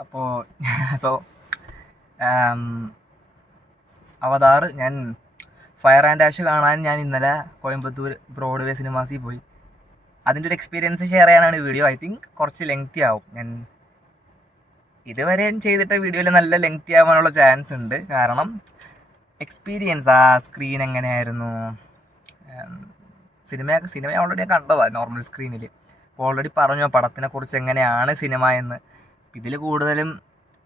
അപ്പോൾ സോ അവതാർ ഞാൻ fire and ash കാണാൻ ഞാൻ ഇന്നലെ കോയമ്പത്തൂർ ബ്രോഡ്വേ സിനിമാസിൽ പോയി. അതിൻ്റെ ഒരു എക്സ്പീരിയൻസ് ഷെയർ ചെയ്യാനാണ് വീഡിയോ. ഐ തിങ്ക് കുറച്ച് ലെങ്തി ആവും. ഞാൻ ഇതുവരെ ചെയ്തിട്ട വീഡിയോയിൽ നല്ല ലെങ്തി ആവാനുള്ള ചാൻസ് ഉണ്ട്. കാരണം എക്സ്പീരിയൻസ്, ആ സ്ക്രീൻ എങ്ങനെയായിരുന്നു, സിനിമ ഓൾറെഡി കണ്ടതാണ് നോർമൽ സ്ക്രീനിൽ. അപ്പോൾ ഓൾറെഡി പറഞ്ഞു പടത്തിനെ കുറിച്ച് എങ്ങനെയാണ് സിനിമ എന്ന്. ഇതിൽ കൂടുതലും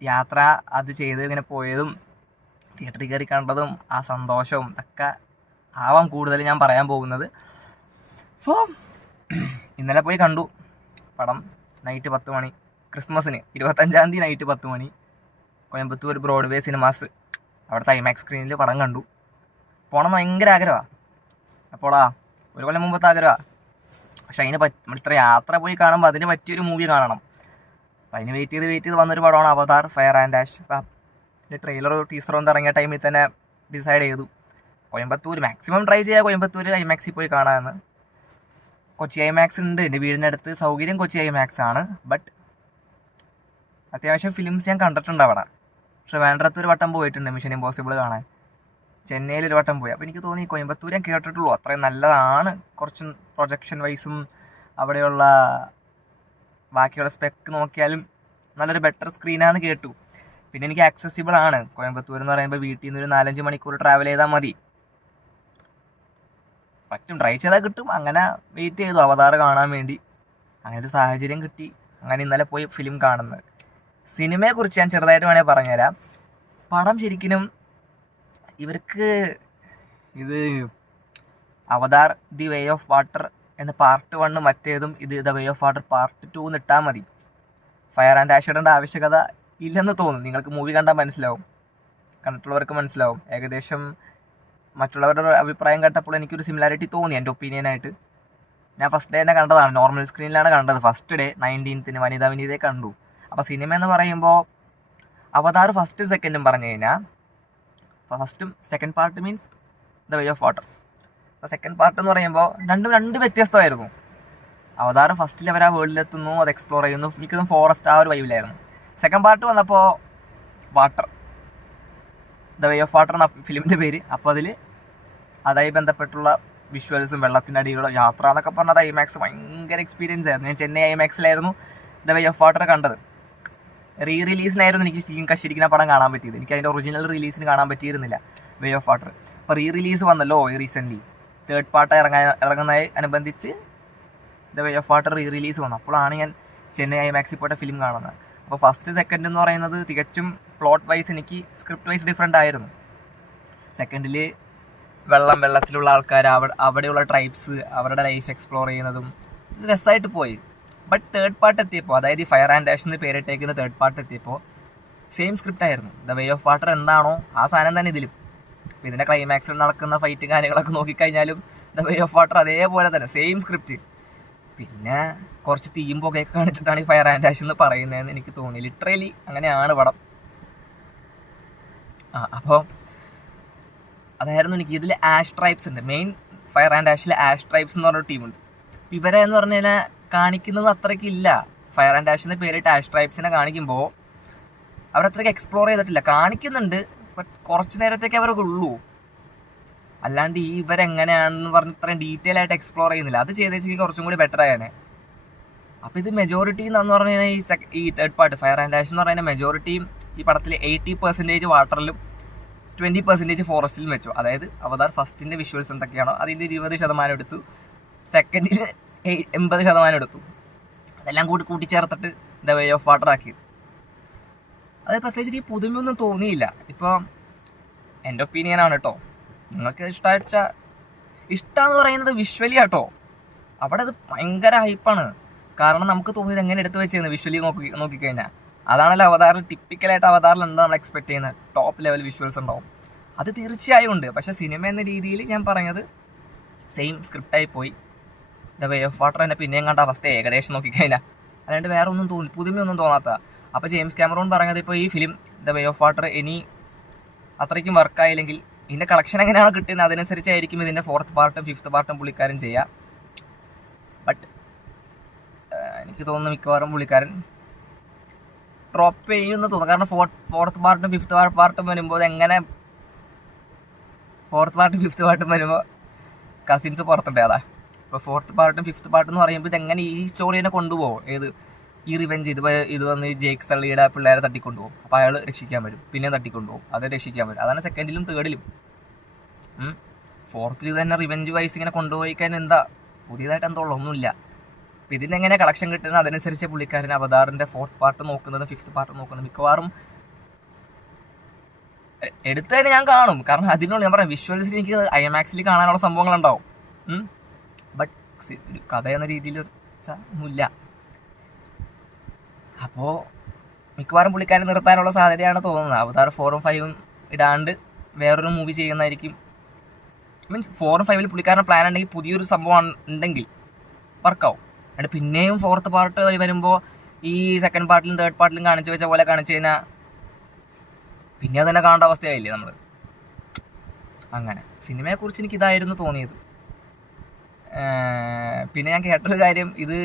യാത്ര അത് ചെയ്ത് ഇങ്ങനെ പോയതും തിയേറ്ററിൽ കയറി കണ്ടതും ആ സന്തോഷവും ഒക്കെ ആവാം കൂടുതൽ ഞാൻ പറയാൻ പോകുന്നത്. സോ ഇന്നലെ പോയി കണ്ടു പടം. നൈറ്റ് 10 മണി, ക്രിസ്മസിന് 25-ാം തീയതി നൈറ്റ് 10 മണി കോയമ്പത്തൂർ ബ്രോഡ്വേ സിനിമാസ്, അവിടുത്തെ ഐമാക്സ് സ്ക്രീനിൽ പടം കണ്ടു. പോകണം ഭയങ്കര ആഗ്രഹമാണ്. അപ്പോളാ ഒരു കൊല്ലം മുമ്പത്തെ ആഗ്രഹമാണ്. പക്ഷെ അതിന് ഇത്ര യാത്ര പോയി കാണുമ്പോൾ അതിന് പറ്റിയൊരു മൂവി കാണണം. അപ്പം അതിന് വെയിറ്റ് ചെയ്ത് വന്നൊരു പടമാണ് അവതാർ ഫയർ ആൻഡ് ആഷ്. അതിൻ്റെ ട്രെയിലറോ ടീസറോ ഒന്ന് ഇറങ്ങിയ ടൈമിൽ തന്നെ ഡിസൈഡ് ചെയ്തു കോയമ്പത്തൂർ മാക്സിമം ട്രൈ ചെയ്യുക, കോയമ്പത്തൂർ ഐമാക്സിൽ പോയി കാണാമെന്ന്. കൊച്ചി ഐമാക്സ് ഉണ്ട് എൻ്റെ വീടിൻ്റെ അടുത്ത്, സൗകര്യം കൊച്ചി ഐമാക്സ് ആണ്. ബട്ട് അത്യാവശ്യം ഫിലിംസ് ഞാൻ കണ്ടിട്ടുണ്ട് അവിടെ. ട്രിവാൻഡ്രത്ത് ഒരു വട്ടം പോയിട്ടുണ്ട് മിഷൻ ഇമ്പോസിബിൾ കാണാൻ, ചെന്നൈയിൽ ഒരു വട്ടം പോയി. അപ്പോൾ എനിക്ക് തോന്നി കോയമ്പത്തൂർ ഞാൻ കേട്ടിട്ടുള്ളൂ, അത്രയും നല്ലതാണ്. കുറച്ച് പ്രൊജക്ഷൻ വൈസും അവിടെയുള്ള ബാക്കിയുള്ള സ്പെക്ക് നോക്കിയാലും നല്ലൊരു ബെറ്റർ സ്ക്രീനാണെന്ന് കേട്ടു. പിന്നെ എനിക്ക് ആക്സസിബിൾ ആണ് കോയമ്പത്തൂർ എന്ന് പറയുമ്പോൾ. വീട്ടിൽ നിന്ന് ഒരു 4-5 മണിക്കൂർ ട്രാവൽ ചെയ്താൽ മതി. പറ്റും, ട്രൈ ചെയ്താൽ കിട്ടും. അങ്ങനെ വെയിറ്റ് ചെയ്തു അവതാർ കാണാൻ വേണ്ടി. അങ്ങനെ ഒരു സാഹചര്യം കിട്ടി. അങ്ങനെ ഇന്നലെ പോയി ഫിലിം കാണുന്നത്. സിനിമയെക്കുറിച്ച് ഞാൻ ചെറുതായിട്ട് വേണേൽ പറഞ്ഞുതരാം. പടം ശരിക്കും ഇവർക്ക് ഇത് അവതാർ ദി വേ ഓഫ് വാട്ടർ എന്ന് പാർട്ട് 1 മറ്റേതും ഇത് the way of water part 2 ഇട്ടാൽ മതി. ഫയർ ആൻഡ് ആഷ് ഇടേണ്ട ആവശ്യകത ഇല്ലെന്ന് തോന്നുന്നു. നിങ്ങൾക്ക് മൂവി കണ്ടാൽ മനസ്സിലാവും, കണ്ടിട്ടുള്ളവർക്ക് മനസ്സിലാവും. ഏകദേശം മറ്റുള്ളവരുടെ അഭിപ്രായം കേട്ടപ്പോൾ എനിക്കൊരു സിമിലാരിറ്റി തോന്നി എൻ്റെ ഒപ്പീനിയനായിട്ട്. ഞാൻ ഫസ്റ്റ് ഡേ തന്നെ കണ്ടതാണ്, നോർമൽ സ്ക്രീനിലാണ് കണ്ടത്. ഫസ്റ്റ് ഡേ 19th വനിതാ വിനീതയെ കണ്ടു. അപ്പോൾ സിനിമ എന്ന് പറയുമ്പോൾ അവതാർ ഫസ്റ്റും സെക്കൻഡും പറഞ്ഞു കഴിഞ്ഞാൽ, ഫസ്റ്റും second part means the way of water. അപ്പോൾ സെക്കൻഡ് പാർട്ട് എന്ന് പറയുമ്പോൾ രണ്ട് വ്യത്യസ്തമായിരുന്നു. അവതാർ ഫസ്റ്റിൽ അവർ ആ വേൾഡിലെത്തുന്നു, അത് എക്സ്പ്ലോർ ചെയ്യുന്നു, മിക്കതും ഫോറസ്റ്റ് ആ ഒരു വൈബിലായിരുന്നു. സെക്കൻഡ് പാർട്ട് വന്നപ്പോൾ water, the way of water എന്ന ഫിലിമിൻ്റെ പേര്. അപ്പോൾ അതിൽ അതുമായി ബന്ധപ്പെട്ടുള്ള വിഷ്വൽസും വെള്ളത്തിൻ്റെ അടിയിലുള്ള യാത്ര എന്നൊക്കെ പറഞ്ഞത് ഐമാക്സ് ഭയങ്കര എക്സ്പീരിയൻസ് ആയിരുന്നു. ഞാൻ ചെന്നൈ ഐമാക്സിലായിരുന്നു ദ വേ ഓഫ് വാട്ടർ കണ്ടത്. റിലീസിനായിരുന്നു എനിക്ക് ശരിക്കും ആ പടം കാണാൻ പറ്റിയത്. എനിക്ക് അതിൻ്റെ ഒറിജിനൽ റിലീസിന് കാണാൻ പറ്റിയിരുന്നില്ല വേ ഓഫ് വാട്ടർ. അപ്പോൾ റിലീസ് വന്നല്ലോ റീസെൻ്റ്ലി, 3rd പാർട്ട് ഇറങ്ങുന്നതായി അനുബന്ധിച്ച് the way of water release വന്നു. അപ്പോഴാണ് ഞാൻ ചെന്നൈ ഐമാക്സിൽ പോയിട്ട് ഫിലിം കാണുന്നത്. അപ്പോൾ ഫസ്റ്റ് സെക്കൻഡ് എന്ന് പറയുന്നത് തികച്ചും പ്ലോട്ട് വൈസ് എനിക്ക് സ്ക്രിപ്റ്റ് വൈസ് ഡിഫറെൻ്റ് ആയിരുന്നു. സെക്കൻഡിൽ വെള്ളത്തിലുള്ള ആൾക്കാർ, അവിടെയുള്ള ട്രൈബ്സ്, അവരുടെ ലൈഫ് എക്സ്പ്ലോർ ചെയ്യുന്നതും രസമായിട്ട് പോയി. ബട്ട് 3rd പാർട്ട് എത്തിയപ്പോൾ, അതായത് ഈ ഫയർ ആൻഡ് ആഷ് എന്ന് പേരിട്ടേക്കുന്ന 3rd പാർട്ട് എത്തിയപ്പോൾ സെയിം സ്ക്രിപ്റ്റ് ആയിരുന്നു. ദ വേ ഓഫ് വാട്ടർ എന്താണോ ആ സാധനം തന്നെ ഇതിലും. അപ്പോൾ ഇതിൻ്റെ ക്ലൈമാക്സിൽ നടക്കുന്ന ഫൈറ്റ് കാര്യങ്ങളൊക്കെ നോക്കിക്കഴിഞ്ഞാലും ദ വേ ഓഫ് വാട്ടർ അതേപോലെ തന്നെ സെയിം സ്ക്രിപ്റ്റ്. പിന്നെ കുറച്ച് തീയും പുകയൊക്കെ കാണിച്ചിട്ടാണ് ഈ ഫയർ ആൻഡ് ആഷ് എന്ന് പറയുന്നതെന്ന് എനിക്ക് തോന്നി. ലിറ്ററലി അങ്ങനെയാണ് പടം. അപ്പോൾ അതായിരുന്നു എനിക്ക്. ഇതിൽ ആഷ് ട്രൈബ്സ് ഉണ്ട്. മെയിൻ ഫയർ ആൻഡ് ആഷിൽ ആഷ് ട്രൈബ്സ് എന്ന് പറഞ്ഞൊരു ടീമുണ്ട്. ഇവരെ എന്ന് പറഞ്ഞു കഴിഞ്ഞാൽ കാണിക്കുന്നത് അത്രയ്ക്കില്ല. ഫയർ ആൻഡ് ആഷ് എന്ന് പേരിട്ട് ആഷ് ട്രൈബ്സിനെ കാണിക്കുമ്പോൾ അവരത്രയ്ക്ക് എക്സ്പ്ലോർ ചെയ്തിട്ടില്ല. കാണിക്കുന്നുണ്ട്, കുറച്ച് നേരത്തേക്ക് അവർക്ക് ഉള്ളൂ. അല്ലാണ്ട് ഈ ഇവരെങ്ങനെയാണെന്ന് പറഞ്ഞ് ഇത്രയും ഡീറ്റെയിൽ ആയിട്ട് എക്സ്പ്ലോർ ചെയ്യുന്നില്ല. അത് ചെയ്തേച്ചെങ്കിൽ കുറച്ചും കൂടി ബെറ്റർ ആയേനെ. അപ്പോൾ ഇത് മെജോറിറ്റി എന്ന് പറഞ്ഞു കഴിഞ്ഞാൽ ഈ 3rd part fire and ash എന്ന് പറയുന്ന മെജോറിറ്റിയും ഈ പടത്തിൽ 80% വാട്ടറിലും 20% ഫോറസ്റ്റിലും വെച്ചു. അതായത് അവതാർ ഫസ്റ്റിൻ്റെ വിഷ്വൽസ് എന്തൊക്കെയാണോ അതിൻ്റെ 20% എടുത്തു, സെക്കൻഡിൽ 80% എടുത്തു. അതെല്ലാം കൂട്ടിച്ചേർത്തിട്ട് ദ വേ ഓഫ് വാട്ടർ ആക്കിയത്. അത് പ്രത്യേകിച്ച് ഈ പുതുമയൊന്നും തോന്നിയില്ല. ഇപ്പോൾ എൻ്റെ ഒപ്പീനിയനാണ് കേട്ടോ. നിങ്ങൾക്ക് ഇഷ്ടമെന്ന് പറയുന്നത് വിഷ്വലി ആട്ടോ. അവിടെ അത് ഭയങ്കര ഹൈപ്പാണ്. കാരണം നമുക്ക് തോന്നിയത് എങ്ങനെ എടുത്തു വെച്ചിരുന്നു വിഷ്വലി നോക്കിക്കഴിഞ്ഞാൽ. അതാണല്ലോ അവതാറിൽ, ടിപ്പിക്കലായിട്ട് അവതാറിൽ എന്താ നമ്മൾ എക്സ്പെക്ട് ചെയ്യുന്നത്, ടോപ്പ് ലെവൽ വിഷ്വൽസ് ഉണ്ടാവും. അത് തീർച്ചയായും ഉണ്ട്. പക്ഷേ സിനിമ എന്ന രീതിയിൽ ഞാൻ പറഞ്ഞത് സെയിം സ്ക്രിപ്റ്റായി പോയി. ദ വേ ഓഫ് വാട്ടർ തന്നെ പിന്നെയും കണ്ട അവസ്ഥ ഏകദേശം നോക്കിക്കഴിഞ്ഞാൽ. അല്ലാണ്ട് വേറെ ഒന്നും പുതുമയൊന്നും തോന്നാത്ത. അപ്പോൾ ജെയിംസ് കാമറൂൺ പറഞ്ഞത് ഇപ്പോൾ ഈ film the way of water ഇനി അത്രയ്ക്കും വർക്കായില്ലെങ്കിൽ ഇതിൻ്റെ കളക്ഷൻ എങ്ങനെയാണ് കിട്ടുന്നത് അതനുസരിച്ചായിരിക്കും ഇതിൻ്റെ 4th പാർട്ടും 5th പാർട്ടും പുള്ളിക്കാരൻ ചെയ്യുക. ബട്ട് എനിക്ക് തോന്നുന്നു മിക്കവാറും പുള്ളിക്കാരൻ ഡ്രോപ്പ് ചെയ്യുമെന്ന് തോന്നുന്നു. കാരണം ഫോർത്ത് പാർട്ടും ഫിഫ്ത്ത് പാർട്ടും വരുമ്പോൾ എങ്ങനെ വരുമ്പോൾ കസിൻസ് പുറത്തുണ്ട് അതാ. ഇപ്പോൾ ഫോർത്ത് പാർട്ടും ഫിഫ്ത്ത് പാർട്ടും എന്ന് പറയുമ്പോൾ ഇതെങ്ങനെ ഈ സ്റ്റോറിനെ കൊണ്ടുപോകും, ഈ റിവെഞ്ച് ഇത് വന്ന് ജേക്ക് സള്ളിയുടെ പിള്ളേരെ തട്ടിക്കൊണ്ടുപോകും. അപ്പോൾ അയാൾ രക്ഷിക്കാൻ വരും, പിന്നെ തട്ടിക്കൊണ്ടുപോകും, അത് രക്ഷിക്കാൻ വരും. അതാണ് സെക്കൻഡിലും തേർഡിലും. ഫോർത്തിൽ ഇത് തന്നെ റിവെഞ്ച് വൈസ് ഇങ്ങനെ കൊണ്ടുപോയിക്കാൻ എന്താ പുതിയതായിട്ട് എന്തോ ഒന്നുമില്ല. അപ്പോൾ ഇതിനെങ്ങനെ കളക്ഷൻ കിട്ടുന്നത് അതനുസരിച്ച് പുള്ളിക്കാരൻ അവതാറിൻ്റെ ഫോർത്ത് പാർട്ട് നോക്കുന്നത് ഫിഫ്ത്ത് പാർട്ട് നോക്കുന്നത് മിക്കവാറും എടുത്തതിന് ഞാൻ കാണും. കാരണം അതിനുള്ള ഞാൻ പറയാം, വിഷ്വൽസിൽ എനിക്ക് ഐമാക്സിൽ കാണാനുള്ള സംഭവങ്ങളുണ്ടാവും. ബട്ട് കഥ എന്ന രീതിയിൽ ഒന്നുമില്ല. അപ്പോൾ മിക്കവാറും പുള്ളിക്കാരൻ നിർത്താനുള്ള സാധ്യതയാണ് തോന്നുന്നത്. അവതാർ 4ഉം 5ഉം ഇടാണ്ട് വേറൊരു മൂവി ചെയ്യുന്നതായിരിക്കും. മീൻസ് 4ഉം 5ൽ പുള്ളിക്കാരൻ്റെ പ്ലാൻ ഉണ്ടെങ്കിൽ പുതിയൊരു സംഭവം ഉണ്ടെങ്കിൽ വർക്കാവും. എന്നിട്ട് പിന്നെയും ഫോർത്ത് പാർട്ട് വരുമ്പോൾ ഈ സെക്കൻഡ് പാർട്ടിലും തേർഡ് പാർട്ടിലും കാണിച്ചു വെച്ച പോലെ കാണിച്ചു കഴിഞ്ഞാൽ പിന്നെ അത് തന്നെ കാണേണ്ട അവസ്ഥയായില്ലേ നമ്മൾ. അങ്ങനെ സിനിമയെക്കുറിച്ച് എനിക്ക് ഇതായിരുന്നു തോന്നിയത്. പിന്നെ ഞാൻ കേട്ടൊരു കാര്യം, ഇത്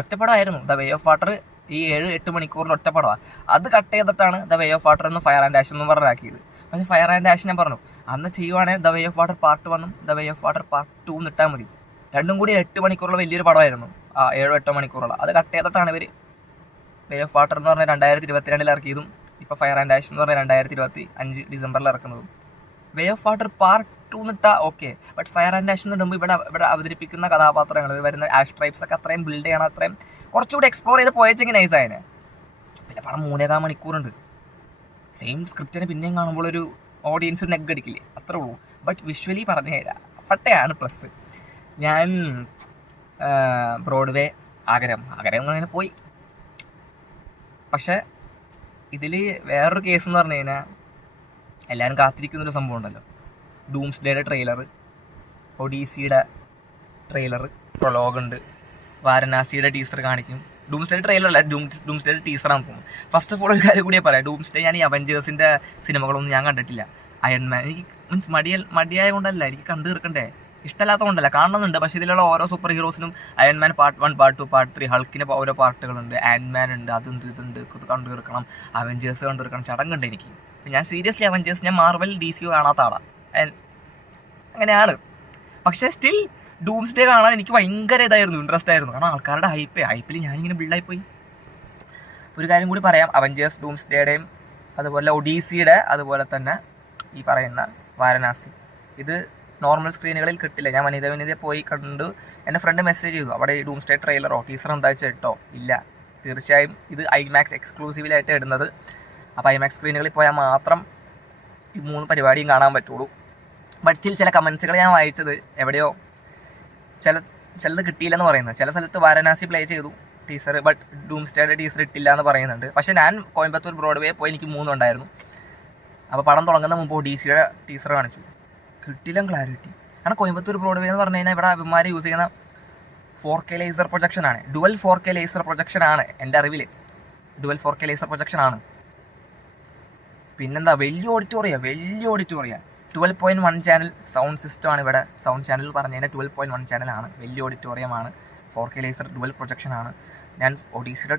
ഒറ്റപ്പടമായിരുന്നു. ദ വേ ഓഫ് വാട്ടർ ഈ 7-8 മണിക്കൂറിൽ ഒറ്റപ്പടമാണ്. അത് കട്ട് ചെയ്തിട്ടാണ് ദ വേ ഓഫ് വാട്ടർ എന്ന് ഫയർ ആൻഡ് ആഷ് എന്നും പറഞ്ഞാക്കിയത്. പക്ഷേ ഫയർ ആൻഡ് ആഷ് ഞാൻ പറഞ്ഞു അന്ന് ചെയ്യുവാണെങ്കിൽ the way of water part 1ഉം the way of water part 2ഉം ഇട്ടാൽ മതി. രണ്ടും കൂടി 8 മണിക്കൂറുള്ള വലിയൊരു പടമായിരുന്നു. 7-8 മണിക്കൂറുള്ള അത് കട്ട് ചെയ്തിട്ടാണ് ഇവർ വേ ഓഫ് വാട്ടർ എന്ന് പറഞ്ഞാൽ 2022 ഇറക്കിയതും ഇപ്പോൾ ഫയർ ആൻഡ് ആഷ് എന്ന് പറഞ്ഞാൽ 2025 ഡിസംബറിൽ ഇറക്കുന്നതും. വേ ഓഫ് വാട്ടർ പാർട്ട് 2 എന്നിട്ടാ okay. But fire and ash എന്ന് ഇടുമ്പോൾ ഇവിടെ അവതരിപ്പിക്കുന്ന കഥാപാത്രങ്ങൾ വരുന്ന ആഷ് ട്രൈബ്സ് ഒക്കെ അത്രയും ബിൽഡ് ചെയ്യണം, അത്രയും കുറച്ചുകൂടി എക്സ്പ്ലോർ ചെയ്ത് പോയച്ചെങ്കിൽ നൈസായതിനെ. പിന്നെ പടം 3.25 മണിക്കൂറുണ്ട്. സെയിം സ്ക്രിപ്റ്റിനെ പിന്നെയും കാണുമ്പോൾ ഒരു ഓഡിയൻസ് നെഗ് അടിക്കില്ലേ, അത്രേ ഉള്ളൂ. ബട്ട് വിഷ്വലി പറഞ്ഞു തരാം പട്ടയാണ് പ്ലസ്. ഞാൻ ബ്രോഡ്വേ ആഗ്രഹം അങ്ങനെ പോയി. പക്ഷെ ഇതിൽ വേറൊരു കേസ് എന്ന് പറഞ്ഞു കഴിഞ്ഞാൽ എല്ലാവരും കാത്തിരിക്കുന്നൊരു സംഭവം ഉണ്ടല്ലോ, ഡൂംസ്ഡേയുടെ ട്രെയിലർ, ഒഡീസിയുടെ ട്രെയിലർ, പ്രൊലോഗുണ്ട്, വാരണാസിയുടെ ടീസർ കാണിക്കും. ഡൂംസ്ഡേയുടെ ട്രെയിലറല്ല, ഡൂംസ്ഡേയുടെ ടീസറാണെന്ന് തോന്നുന്നു. ഫസ്റ്റ് ഓഫ് ഓൾ ഒരു കാര്യം കൂടിയേ പറയാം, ഡൂംസ്ഡേ ഞാൻ ഈ അവഞ്ചേഴ്സിൻ്റെ സിനിമകളൊന്നും ഞാൻ കണ്ടിട്ടില്ല. അയൺമാൻ എനിക്ക് മീൻസ് മടിയായ കൊണ്ടല്ല, എനിക്ക് കണ്ടു തീർക്കണ്ടേ, ഇഷ്ടമല്ലാത്ത കൊണ്ടല്ല, കാണുന്നുണ്ട്. പക്ഷേ ഇതിലുള്ള ഓരോ സൂപ്പർ ഹീറോസിനും അയൺമാൻ പാർട്ട് 1, പാർട്ട് 2, പാർട്ട് 3, ഹൾക്കിന് ഓരോ പാർട്ടുകളുണ്ട്, ആൻഡ്മാൻ ഉണ്ട്, അതുണ്ട് ഇതുണ്ട്, ഇത് കണ്ടു തീർക്കണം, അവഞ്ചേഴ്സ് കണ്ടു തീർക്കണം, ചടങ്ങുണ്ട് എനിക്ക്. ഞാൻ സീരിയസ്ലി അവഞ്ചേഴ്സ്, ഞാൻ മാർവൽ DC കാണാത്ത ആളാണ്, അങ്ങനെയാണ്. പക്ഷേ സ്റ്റിൽ ഡൂംസ്ഡേ കാണാൻ എനിക്ക് ഭയങ്കര ഇതായിരുന്നു, ഇൻട്രസ്റ്റ് ആയിരുന്നു. കാരണം ആൾക്കാരുടെ ഹൈപ്പിൽ ഞാനിങ്ങനെ ബിൽഡായിപ്പോയി. ഒരു കാര്യം കൂടി പറയാം, അവഞ്ചേഴ്സ്, ഡൂംസ്ഡേയുടെയും അതുപോലെ ഒഡീസിയുടെ, അതുപോലെ തന്നെ ഈ പറയുന്ന വാരണാസി, ഇത് നോർമൽ സ്ക്രീനുകളിൽ കിട്ടില്ല. ഞാൻ വനിതയെ പോയി കണ്ടു. എൻ്റെ ഫ്രണ്ട് മെസ്സേജ് ചെയ്തു, അവിടെ ഈ ഡൂംസ്ഡേ ട്രെയിലറോ ടീസറോ എന്താ വെച്ചാൽ ഇട്ടോ. ഇല്ല, തീർച്ചയായും ഇത് ഐമാക്സ് എക്സ്ക്ലൂസീവിലായിട്ട് ഇടുന്നത്. അപ്പോൾ ഐമാക്സ് സ്ക്രീനുകളിൽ പോയാൽ മാത്രം ഈ 3 പരിപാടിയും കാണാൻ പറ്റുള്ളൂ. ബട്ട് സ്റ്റിൽ ചില കമൻസുകൾ ഞാൻ വായിച്ചത് എവിടെയോ ചിലത് കിട്ടിയില്ലെന്ന് പറയുന്നത്. ചില സ്ഥലത്ത് വാരണാസി പ്ലേ ചെയ്തു ടീസർ, ബട്ട് ഡൂംസ്ഡേയുടെ ടീസർ ഇട്ടില്ല എന്ന് പറയുന്നുണ്ട്. പക്ഷേ ഞാൻ കോയമ്പത്തൂർ ബ്രോഡ്വേ പോയി, എനിക്ക് 3 ഉണ്ടായിരുന്നു. അപ്പോൾ പടം തുടങ്ങുന്ന മുമ്പ് ഒഡീസിയുടെ ടീസർ കാണിച്ചു, കിട്ടില്ല ക്ലാരിറ്റി. കാരണം കോയമ്പത്തൂർ ബ്രോഡ്വേ എന്ന് പറഞ്ഞു കഴിഞ്ഞാൽ ഇവിടെ അഭിമാർ യൂസ് ചെയ്യുന്ന 4K ലേസർ പ്രൊജക്ഷനാണ്, ഡുവൽ 4K ലേസർ പ്രൊജക്ഷനാണ്. എൻ്റെ അറിവിൽ ഡുവൽ 4K ലേസർ പ്രൊജക്ഷനാണ്. പിന്നെന്താ, വലിയ ഓഡിറ്റോറിയം 12.1 ചാനൽ സൗണ്ട് സിസ്റ്റമാണ് ഇവിടെ. സൗണ്ട് ചാനൽ പറഞ്ഞു കഴിഞ്ഞാൽ 12.1 ചാനലാണ്, വലിയ ഓഡിറ്റോറിയമാണ്, 4K ലേസർ ഡുവൽ പ്രൊജക്ഷനാണ്. ഞാൻ ഒഡീസിയുടെ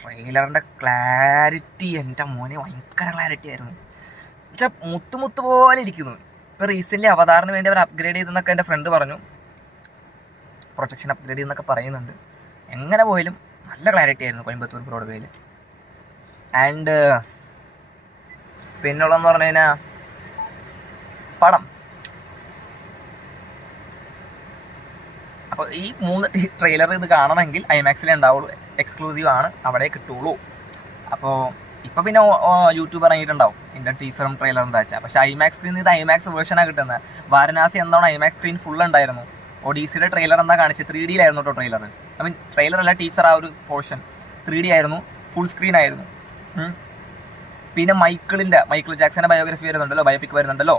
ട്രെയിലറിൻ്റെ ക്ലാരിറ്റി, എൻ്റെ മോനെ ഭയങ്കര ക്ലാരിറ്റി ആയിരുന്നു. എന്നുവെച്ചാൽ മുത്ത് പോലെ ഇരിക്കുന്നു. ഇപ്പോൾ റീസെൻ്റ്ലി അവതാറിന് വേണ്ടി അവർ അപ്ഗ്രേഡ് ചെയ്തെന്നൊക്കെ എൻ്റെ ഫ്രണ്ട് പറഞ്ഞു, പ്രൊജക്ഷൻ അപ്ഗ്രേഡ് ചെയ്തെന്നൊക്കെ പറയുന്നുണ്ട്. എങ്ങനെ പോയാലും നല്ല ക്ലാരിറ്റി ആയിരുന്നു കോയമ്പത്തൂർ ബ്രോഡ്വേയിൽ. ആൻഡ് പിന്നുള്ളതെന്ന് പറഞ്ഞു കഴിഞ്ഞാൽ പടം. അപ്പോൾ ഈ 3 ട്രെയിലർ ഇത് കാണണമെങ്കിൽ ഐമാക്സിലേ ഉണ്ടാവുള്ളൂ, എക്സ്ക്ലൂസീവ് ആണ്, അവിടെ കിട്ടുള്ളൂ. അപ്പോൾ ഇപ്പോൾ പിന്നെ യൂട്യൂബ് ഇറങ്ങിയിട്ടുണ്ടാവും ഇതിൻ്റെ ടീസറും ട്രെയിലറും എന്താ വെച്ചാൽ. പക്ഷേ ഐമാക്സ് സ്ക്രീൻ ഇത് ഐമാക്സ് വേർഷനാണ് കിട്ടുന്നത്. വാരണാസി എന്താണ് ഐമാക്സ് സ്ക്രീൻ ഫുൾ ഉണ്ടായിരുന്നു. ഒഡീസിയുടെ ട്രെയിലർ എന്താ കാണിച്ചത് 3D കേട്ടോ ട്രെയിലർ. ഐ മീൻ ട്രെയിലറല്ല, ടീസർ ആ ഒരു പോർഷൻ 3D ആയിരുന്നു, ഫുൾ സ്ക്രീൻ ആയിരുന്നു. പിന്നെ മൈക്കിൾ ജാക്സന്റെ ബയോഗ്രഫി വരുന്നുണ്ടല്ലോ, ബയോപിക് വരുന്നുണ്ടല്ലോ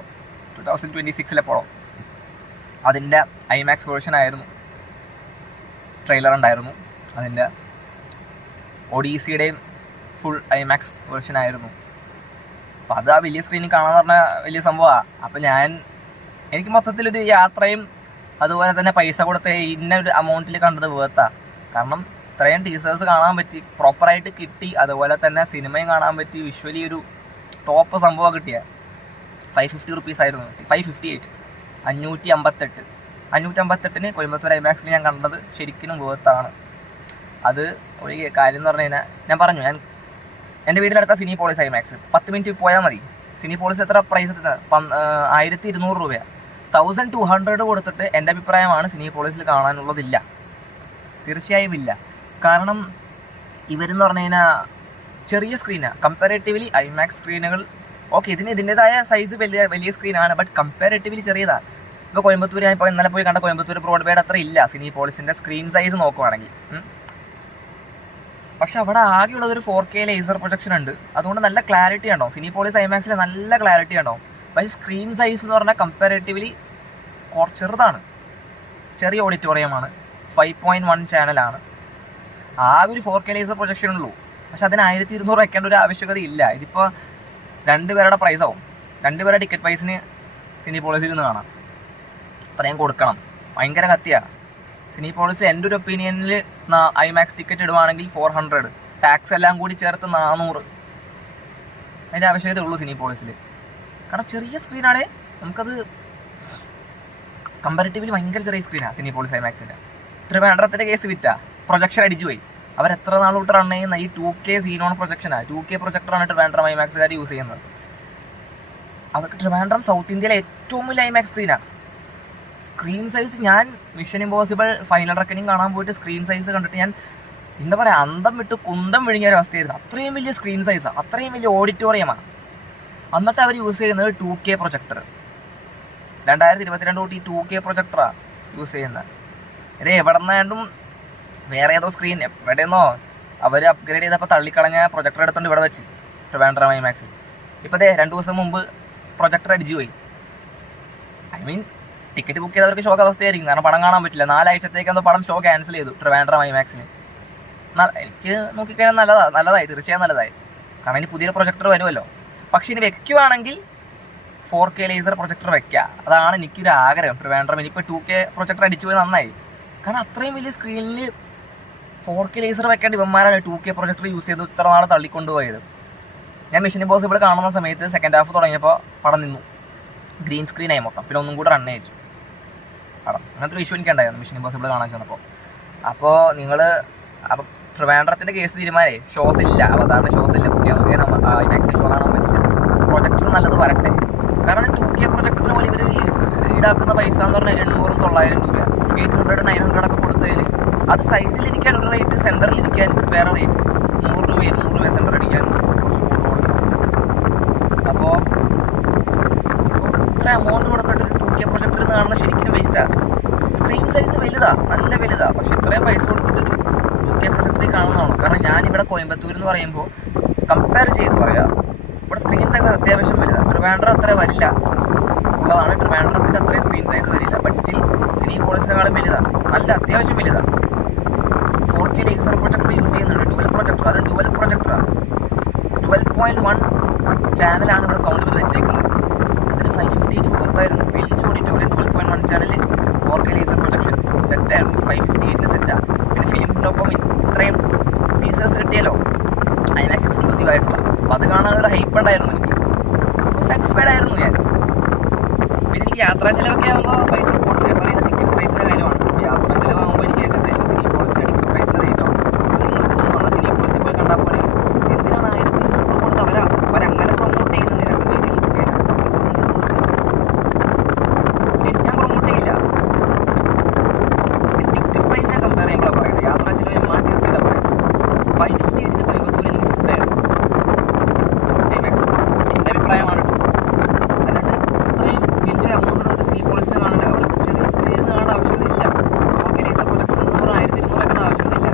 2026 എപ്പോഴോ, അതിൻ്റെ ഐമാക്സ് വേർഷൻ ആയിരുന്നു ട്രെയിലർ ഉണ്ടായിരുന്നു. അതിൻ്റെ ഒഡീസിയുടെയും ഫുൾ ഐമാക്സ് വേർഷൻ ആയിരുന്നു. അപ്പോൾ അത് ആ വലിയ സ്ക്രീനിൽ കാണാന്ന് പറഞ്ഞാൽ വലിയ സംഭവമാണ്. അപ്പോൾ എനിക്ക് മൊത്തത്തിലൊരു യാത്രയും അതുപോലെ തന്നെ പൈസ കൊടുത്ത് ഇന്ന ഒരു അമൗണ്ടിൽ കണ്ടത് വേർത്താ. കാരണം ഇത്രയും ടീസേഴ്സ് കാണാൻ പറ്റി, പ്രോപ്പറായിട്ട് കിട്ടി, അതുപോലെ തന്നെ സിനിമയും കാണാൻ പറ്റി, വിഷ്വലി ഒരു ടോപ്പ് സംഭവം കിട്ടിയ 550 റുപ്പീസ് ആയിരുന്നു. 558 558 കോയമ്പത്തൂർ ഐമാക്സിൽ ഞാൻ കണ്ടത് ശരിക്കും വേർത്താണ്. അത് ഒരു കാര്യം എന്ന് പറഞ്ഞു കഴിഞ്ഞാൽ, ഞാൻ പറഞ്ഞു, ഞാൻ എൻ്റെ വീട്ടിലടുത്ത സിനിപോളിസ് ഐമാക്സ് 10 മിനിറ്റ് പോയാൽ മതി. സിനിപോളിസ് എത്ര പ്രൈസ്? 1200 രൂപയാണ്. 1200 കൊടുത്തിട്ട് എൻ്റെ അഭിപ്രായമാണ് സിനിപോളിസിൽ കാണാനുള്ളതില്ല, തീർച്ചയായും ഇല്ല. കാരണം ഇവരെന്ന് പറഞ്ഞു കഴിഞ്ഞാൽ ചെറിയ സ്ക്രീനാണ് കമ്പാരേറ്റീവ്ലി. ഐമാക്സ് സ്ക്രീനുകൾ ഓക്കെ, ഇതിൻ്റെതായ സൈസ് വലിയ സ്ക്രീനാണ്, ബട്ട് കമ്പാരേറ്റീവ്ലി ചെറിയതാണ്. ഇപ്പോൾ കോയമ്പത്തൂർ, ഞാൻ ഇപ്പോൾ ഇന്നലെ പോയി കണ്ട കോയമ്പത്തൂർ ബ്രോഡ്വേയുടെ അത്ര ഇല്ല സിനിപോളിസിൻ്റെ സ്ക്രീൻ സൈസ് നോക്കുവാണെങ്കിൽ. പക്ഷെ അവിടെ ആകെയുള്ളത് ഒരു 4K ലേസർ പ്രൊജക്ഷൻ ഉണ്ട്, അതുകൊണ്ട് നല്ല ക്ലാരിറ്റി ഉണ്ടാവും. സിനിപോളിസ് ഐമാക്സിൽ നല്ല ക്ലാരിറ്റി ഉണ്ടാവും. പക്ഷേ സ്ക്രീൻ സൈസ് എന്ന് പറഞ്ഞാൽ കമ്പാരേറ്റീവ്ലി ചെറുതാണ്, ചെറിയ ഓഡിറ്റോറിയമാണ്, 5.1 ചാനലാണ്, ആകെ ഒരു 4K ലേസർ പ്രൊജക്ഷൻ ഉള്ളൂ. പക്ഷെ അതിന് 1200 വെക്കേണ്ട ഒരു ആവശ്യകതയില്ല. ഇതിപ്പോൾ 2 പേരുടെ പ്രൈസ് ആവും. 2 പേരുടെ ടിക്കറ്റ് പ്രൈസിന് സിനിപോളിസിൽ നിന്ന് കാണാം, അത്രയും കൊടുക്കണം. ഭയങ്കര കത്തിയാണ്. സിനിപോളിസ് എൻ്റെ ഒരു ഒപ്പീനിയനിൽ ഐമാക്സ് ടിക്കറ്റ് ഇടുവാണെങ്കിൽ 400, ടാക്സ് എല്ലാം കൂടി ചേർത്ത് 400. അതിൻ്റെ ആവശ്യകത ഉള്ളൂ സിനിപോളിസിൽ. കാരണം ചെറിയ സ്ക്രീനാണേ, നമുക്കത് കമ്പാരിറ്റീവ്ലി ഭയങ്കര ചെറിയ സ്ക്രീനാണ് സിനിപോളിസ് ഐമാക്സിൻ്റെ. ട്രിവാൻഡ്രത്തിൻ്റെ കേസ് വിറ്റാ, പ്രൊജക്ഷൻ അടിച്ചു പോയി. അവരെത്ര നാളോട്ട് റൺ ചെയ്യുന്ന ഈ 2K സീനോൺ പ്രൊജക്ഷനാണ്, 2K പ്രൊജക്ടറാണ് ട്രിവാൻഡ്രം ഐമാക്സുകാർ യൂസ് ചെയ്യുന്നത്. അവർക്ക് ട്രിവാൻഡ്രം സൗത്ത് ഇന്ത്യയിലെ ഏറ്റവും വലിയ ഐമാക്സ് സ്ക്രീനാണ്. സ്ക്രീൻ സൈസ്, ഞാൻ മിഷൻ ഇമ്പോസിബിൾ ഫൈനൽ റെക്കനിങ് കാണാൻ പോയിട്ട് സ്ക്രീൻ സൈസ് കണ്ടിട്ട് ഞാൻ എന്താ പറയുക, അന്തം വിട്ട് കുന്തം വിഴുങ്ങിയ ഒരു അവസ്ഥയായിരുന്നു. അത്രയും വലിയ സ്ക്രീൻ സൈസാണ്, അത്രയും വലിയ ഓഡിറ്റോറിയമാണ്. എന്നിട്ട് അവർ യൂസ് ചെയ്യുന്നത് 2K പ്രൊജക്ടർ. 2022 തൊട്ട് ഈ 2K പ്രൊജക്ടറാണ് യൂസ് ചെയ്യുന്നത്. ഇത് എവിടെ നിന്നാണ്ടും വേറെ ഏതോ സ്ക്രീൻ എവിടെയെന്നോ അവർ അപ്ഗ്രേഡ് ചെയ്തപ്പോൾ തള്ളിക്കളഞ്ഞ പ്രൊജക്ടർ എടുത്തുകൊണ്ട് ഇവിടെ വെച്ച് ട്രിവാൻഡ്രം ഐമാക്സിൽ. ഇപ്പോൾ 2 ദിവസം മുമ്പ് പ്രൊജക്ടർ അടിച്ചു പോയി. ഐ മീൻ ടിക്കറ്റ് ബുക്ക് ചെയ്തവർക്ക് ഷോക്ക് അവസ്ഥയായിരിക്കും, കാരണം പടം കാണാൻ പറ്റില്ല. 4 ആഴ്ചത്തേക്കൊന്ന് പടം ഷോ ക്യാൻസൽ ചെയ്തു ട്രിവാൻഡ്രം ഐമാക്സിൽ. എനിക്ക് നോക്കിക്കഴിഞ്ഞാൽ നല്ലതായി, തീർച്ചയായും നല്ലതായി. കാരണം ഇനി പുതിയൊരു പ്രൊജക്ടർ വരുമല്ലോ. പക്ഷേ ഇനി വെക്കുകയാണെങ്കിൽ 4K ലേസർ പ്രൊജക്ടർ വെക്കുക, അതാണ് എനിക്കൊരു ആഗ്രഹം. ട്രിവാൻഡ്രം ഇനിയിപ്പോൾ 2K പ്രൊജക്ടർ അടിച്ചു പോയി നന്നായി. കാരണം അത്രയും വലിയ സ്ക്രീനിൽ 4K ലേസർ വെക്കേണ്ട ഇവന്മാരാണ് 2K പ്രൊജക്ടർ യൂസ് ചെയ്ത് ഇത്ര നാൾ തള്ളിക്കൊണ്ടുപോയത്. ഞാൻ മിഷൻ ഇമ്പോസിബിൾ കാണുന്ന സമയത്ത് സെക്കൻഡ് ഹാഫ് തുടങ്ങിയപ്പോൾ പടം നിന്നു, ഗ്രീൻ സ്ക്രീനായി മൊത്തം. പിന്നെ ഒന്നും കൂടെ റൺ അയച്ചു പടം. അങ്ങനത്തെ ഒരു ഇഷ്യൂ എനിക്കുണ്ടായിരുന്നു മിഷൻ ഇമ്പോസിബിൾ കാണാൻ ചെന്നപ്പോൾ. അപ്പോൾ അപ്പം ട്രിവാൻഡ്രത്തിൻ്റെ കേസ് തീരുമാനമായി, ഷോസ് ഇല്ല, അവതാറിൻ്റെ ഷോസ് ഇല്ല, ഐമാക്സിൽ ഷോ കാണാൻ പറ്റില്ല. പ്രൊജക്ടർ നല്ലത് വരട്ടെ. കാരണം 2K പ്രൊജക്ടറിന് പോലെ ഇവർ ഈടാക്കുന്ന പൈസ എന്ന് പറഞ്ഞാൽ 800-900 രൂപ, 800-900 ഒക്കെ കൊടുത്തതിൽ അത് സൈഡിൽ ഇരിക്കാൻ ഒരു റേറ്റ്, സെൻറ്ററിൽ ഇരിക്കാൻ വേറെ റേറ്റ്, 100 രൂപ 200 രൂപ സെൻറ്റർ അടിക്കാൻ കുറച്ച് കൂടുതൽ. അപ്പോൾ ഇത്ര എമൗണ്ട് കൊടുത്തിട്ട് ഒരു 2K പ്രൊജക്ടർ എന്ന് കാണുന്നത് ശരിക്കും വേസ്റ്റാണ്. സ്ക്രീൻ സൈസ് വലുതാണ്, നല്ല വലുതാണ്, പക്ഷെ ഇത്രയും പൈസ കൊടുത്തിട്ട് 2K പ്രൊജക്ടറിൽ കാണുന്നതാണ്. കാരണം ഞാനിവിടെ കോയമ്പത്തൂർ എന്ന് പറയുമ്പോൾ കമ്പയർ ചെയ്ത് പറയാം, ഇവിടെ സ്ക്രീൻ സൈസ് അത്യാവശ്യം വലുതാണ്. ട്രിവാൻഡ്രം അത്ര വരില്ല ഉള്ളതാണ്, ട്രിവാൻഡ്രത്തിൻ്റെ അത്രയും സ്ക്രീൻ സൈസ് വരില്ല. ബട്ട് സ്റ്റിൽ സിനിപോളിസിനെക്കാളും വലുതാണ്, നല്ല അത്യാവശ്യം വലുതാണ്. 4K ലേസർ പ്രൊജക്ടർ യൂസ് ചെയ്യുന്നുണ്ട്, ഡുവൽ പ്രൊജക്ടർ. അത് ഡുവൽ പ്രൊജക്ടറാണ്, 12.1 ചാനലാണ് ഇവിടെ സൗണ്ട് ബിൽ വെച്ചേക്കുന്നത്. അതിന് 558 കൊടുത്തായിരുന്നു. വലിയ auditorium 12.1 channel 4K laser projection സെറ്റായിരുന്നു, 558 സെറ്റാണ്. പിന്നെ ഫിലിമിൻ്റെ ഒപ്പം ഇത്രയും ടീസേഴ്സ് കിട്ടിയല്ലോ ഐമാക്സ് എക്സ്ക്ലൂസീവ് ആയിട്ടുള്ള, അപ്പോൾ അത് കാണാനൊരു ഹൈപ്പ് ഉണ്ടായിരുന്നു എനിക്ക്. സാറ്റിസ്ഫൈഡ് ആയിരുന്നു ഞാൻ. പിന്നെ എനിക്ക് യാത്രാ ചിലവൊക്കെ ആകുമ്പോൾ പൈസ കൂടുതൽ. ഞാൻ പറയുന്ന ടിക്കറ്റ് പ്രൈസിൻ്റെ കാര്യമാണ്. യാത്രാ ചിലവാകുമ്പോൾ എനിക്ക് ഏകദേശം സിനിപോളിസിൻ്റെ ടിക്കറ്റ് പ്രൈസിൻ്റെ റേറ്റ് ആവും. അപ്പോൾ നിങ്ങൾക്ക് തോന്നുന്നു വന്നാൽ സിനിപോളിസിൽ പോയി കണ്ടാൽ പോലെ എന്തിനാണ് 1200 കൊടുത്ത് അവരങ്ങനെ പ്രൊമോട്ട് ചെയ്യുന്നതിന് അവർ വീട്ടിൽ ഞാൻ പ്രൊമോട്ട് ചെയ്യില്ല. ടിക്കറ്റ് പ്രൈസ് ഞാൻ കമ്പയർ ചെയ്യുമ്പോഴാണ് പറയുന്നത്, യാത്രാ ചിലവ് ഞാൻ മാറ്റി നിർത്തിയിട്ടാണ് പറയുന്നത്. 558 കോയമ്പത്തൂർ എനിക്ക് സെറ്റായിരുന്നു ഐമാക്സ്, എൻ്റെ അഭിപ്രായമാണ്. അല്ലാണ്ട് ഇത്രയും വലിയൊരു എമൗണ്ട് കൊണ്ട് സിനിപോളിസിന് കാണേണ്ട, അവർക്ക് ചെറിയ സ്ക്രീനിൽ നിന്ന് കാണേണ്ട ആവശ്യകതയില്ല. 4K ലേസർ പ്രൊജക്ടർ എന്ന് പറഞ്ഞാൽ 1200 വെക്കേണ്ട ആവശ്യകതയില്ല.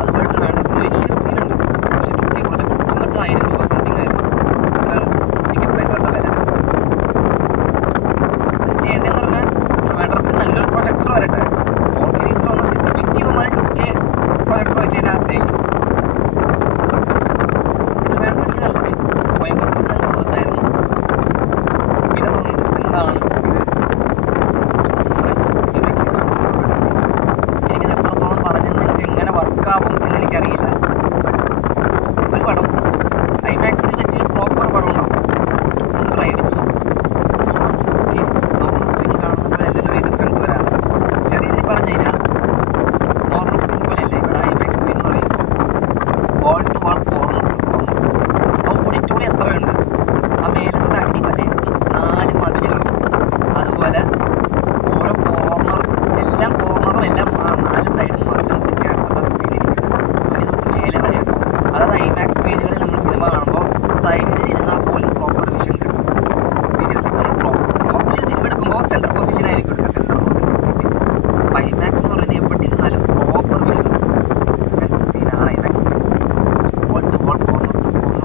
അതുപോലെ ട്രിവാൻഡ്രത്തിന് വലിയ സ്ക്രീനുണ്ട്, പക്ഷേ 2K പ്രൊജക്ടർ എന്നിട്ട് 1000 രൂപ സംതിങ് ആയിരുന്നു ടിക്കറ്റ് പ്രൈസ് അവരുടെ വില. അത് ചെയ്യേണ്ടതെന്ന് പറഞ്ഞാൽ ട്രിവാൻഡ്രത്തിന് നല്ലൊരു പ്രൊജക്ടർ വരട്ടെ. 4K ലേസർ വന്ന സെറ്റ് പിന്നെ ഇവന്മാർ 2K പ്രൊജക്ടർ വെച്ച് കഴിഞ്ഞാൽ അത്തേക്ക് ട്രിവാൻഡ്രത്തിന് നല്ല കോയമ്പത്തൂർ നല്ല ഓർത്തായിരുന്നു. പിന്നെ തോന്നിയത് എന്താണ് ഡിഫറൻസ്, എനിക്കത് എത്രത്തോളം പറഞ്ഞെന്ന് നിങ്ങൾക്ക് എങ്ങനെ വർക്കാവും 4K വരെ. അതായത് ഐമാക്സ് സ്ക്രീനുകളിൽ നമ്മൾ സിനിമ കാണുമ്പോൾ സൈഡിൽ ഇരുന്നാൽ പോലും പ്രോപ്പർ വിഷൻ കിട്ടും. സീരിയസ്ലി നമ്മൾ നോർമലി സിനിമ എടുക്കുമ്പോൾ സെൻട്രൽ പൊസിഷൻ ആയിരിക്കും എടുക്കുക, സെൻട്രൽ സീറ്റ്. അപ്പോൾ ഐമാക്സ് എന്ന് പറയുന്നത് എവിടെ ഇരുന്നാലും പ്രോപ്പർ വിഷൻ കിട്ടും. അങ്ങനത്തെ സ്ക്രീനാണ് IMAX screen. Wall to wall, corner to corner,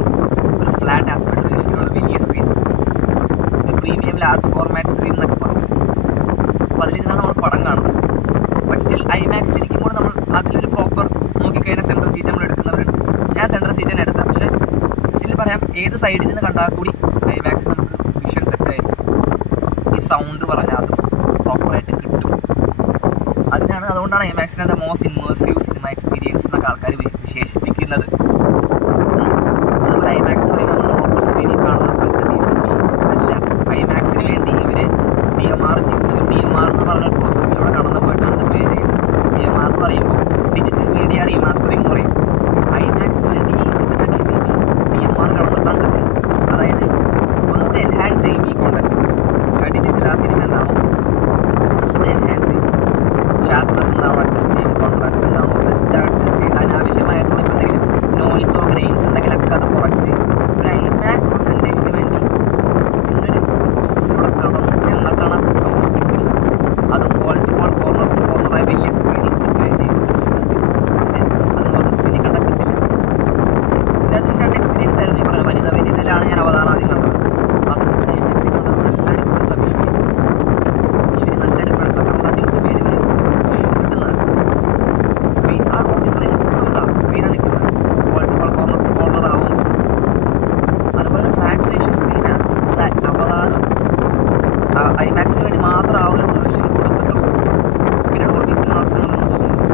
ഒരു ഫ്ലാറ്റ് ആസ്പെക്ട് റേഷ്യോയുള്ള വലിയ സ്ക്രീൻ, ഒരു പ്രീമിയം ലാർജ് ഫോർമാറ്റ് സ്ക്രീൻ എന്നൊക്കെ പറയും. അപ്പോൾ അതിലിരുന്നാണ് നമ്മൾ പടം കാണുന്നത്. ബട്ട് സ്റ്റിൽ ഐമാക്സിൽ ഇരിക്കുമ്പോൾ നമ്മൾ അതിലൊരു പ്രോപ്പർ നോക്കിക്കഴിഞ്ഞാൽ സെൻട്രൽ സീറ്റ് നമ്മൾ എടുക്കുന്നവരുണ്ട്. ഞാൻ സെൻട്രൽ സീറ്റ് തന്നെ എടുത്താൽ, പക്ഷേ സ്റ്റിൽ പറയാം ഏത് സൈഡിൽ നിന്ന് കണ്ടാൽ കൂടി ഐമാക്സ് നമുക്ക് വിഷൻ സെറ്റായിരിക്കും. ഈ സൗണ്ട് പറഞ്ഞാൽ അത് പ്രോപ്പറായിട്ട് കിട്ടും. അതുകൊണ്ടാണ് ഐമാക്സിനെ മോസ്റ്റ് ഇമ്മേഴ്സീവ് സിനിമ എക്സ്പീരിയൻസ് എന്നൊക്കെ ആൾക്കാർ വിശേഷിപ്പിക്കുന്നത്. അതുപോലെ ഐമാക്സ് എന്ന് പറയുമ്പോൾ നമ്മൾ നോർമൽ സ്ക്രീനിൽ കാണുന്ന പോലത്തെ DCP അല്ല. ഐമാക്സിന് വേണ്ടി ഇവർ DMR എന്ന് പറഞ്ഞ പ്രോസസ്സിലൂടെ കടന്നു പോയിട്ടാണ് ഇത് പ്ലേ ചെയ്യുന്നത്. DMR എന്ന് പറയുമ്പോൾ ഡിജിറ്റൽ മീഡിയ റീമാസ്റ്ററിംഗ് എന്ന് പറയും. ഐമാക്സിന് വേണ്ടി ഈ കിട്ടുന്ന DCP DMR കടന്നിട്ടാണ് കിട്ടുന്നത്. അതായത് ഒന്നുകൂടി എൻഹാൻസ് ചെയ്യും ഈ കോണ്ടന്റ്. ഡിജിറ്റൽ ആ സിനിമ എന്താണോ ഒന്നുകൂടി എൻഹാൻസ് ചെയ്യും. ഷാർപ്നെസ് എന്താണോ അഡ്ജസ്റ്റ് ചെയ്യും, കോൺട്രാസ്റ്റ് എന്താണോ അതെല്ലാം അഡ്ജസ്റ്റ് ചെയ്ത് അനാവശ്യമായിട്ടുള്ള ഇപ്പോൾ എന്തെങ്കിലും നോയിസോ ഗ്രെയിൻസ് ഉണ്ടെങ്കിലൊക്കെ അത് കുറച്ച് ഒരു ഐമാക്സ് പ്രസൻറ്റേഷന് വേണ്ടി ഇന്നൊരു പ്രോസസ്സിലൂടെ കടന്ന് ചെന്നിട്ടാണ് സംഭവം കിട്ടുന്നത്. അതും wall to wall, corner to കോർണറായി വലിയ സ്ക്രീനിൽ പ്ലേ ചെയ്യുമ്പോൾ അത് നോർമൽ സ്ക്രീനിൽ കണ്ടാൽ കിട്ടില്ല. രണ്ട് എക്സ്പീരിയൻസ് ആയിരുന്നു. ഈ പറഞ്ഞ വനിതയിലാണ് ഞാൻ അവതാരം ആദ്യം കണ്ടത്. അതുകൊണ്ട് ഐമാക്സിൽ കണ്ടത് നല്ല ഡിഫറൻസാണ്. വിഷ്വലി നല്ല ഡിഫറൻസാണ്. നമ്മൾ അതിലോട്ട് മേലെ ഒരു വിഷ്വൽ കിട്ടുന്നത് സ്ക്രീൻ ആ ഓഡിറ്റോറിയം മൊത്തം ഇതാ സ്ക്രീനാണ് നിൽക്കുന്നത്. Wall to wall, corner to corner ആവുമ്പോൾ അതുപോലെ ഫ്ലാറ്റ് റേഷ്യോ സ്ക്രീനാണ്. അവതാരം ഐമാക്സിന് വേണ്ടി മാത്രം ആ ഒരു വേർഷൻ കൊടുത്തിട്ടുള്ളൂ. പിന്നെ ഡോൾബി സിനിമാസിനുണ്ടെന്ന് തോന്നുന്നു.